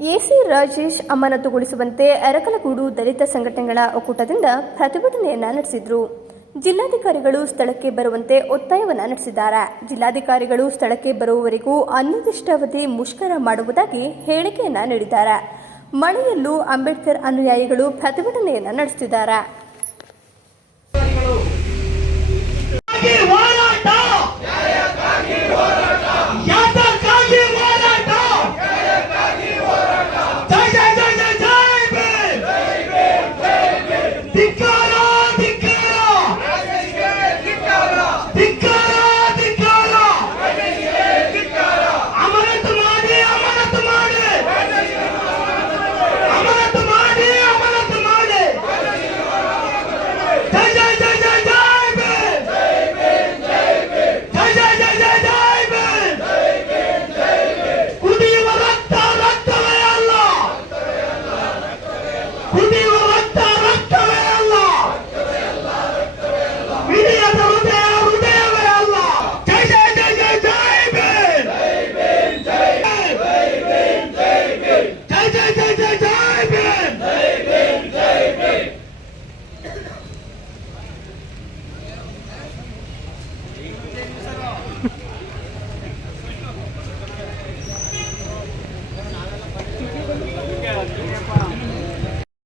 AC Rajesh ಅಮಾನತುಗೊಳಿಸುವಂತೆ ಅರಕಲಗೂಡು ದಲಿತ ಸಂಘಟನೆಗಳ ಒಕ್ಕೂಟದಿಂದ ಪ್ರತಿಭಟನೆಯನ್ನ ನಡೆಸಿದ್ರು. ಜಿಲ್ಲಾಧಿಕಾರಿಗಳು ಸ್ಥಳಕ್ಕೆ ಬರುವಂತೆ ಒತ್ತಾಯವನ್ನ ನಡೆಸಿದ್ದಾರೆ. ಜಿಲ್ಲಾಧಿಕಾರಿಗಳು ಸ್ಥಳಕ್ಕೆ ಬರುವವರೆಗೂ ಅನಿರ್ದಿಷ್ಟಾವಧಿ ಮುಷ್ಕರ ಮಾಡುವುದಾಗಿ ಹೇಳಿಕೆಯನ್ನ ನೀಡಿದ್ದಾರೆ. ಮಳೆಯಲ್ಲೂ ಅಂಬೇಡ್ಕರ್ ಅನುಯಾಯಿಗಳು ಪ್ರತಿಭಟನೆಯನ್ನ ನಡೆಸಿದ್ದಾರೆ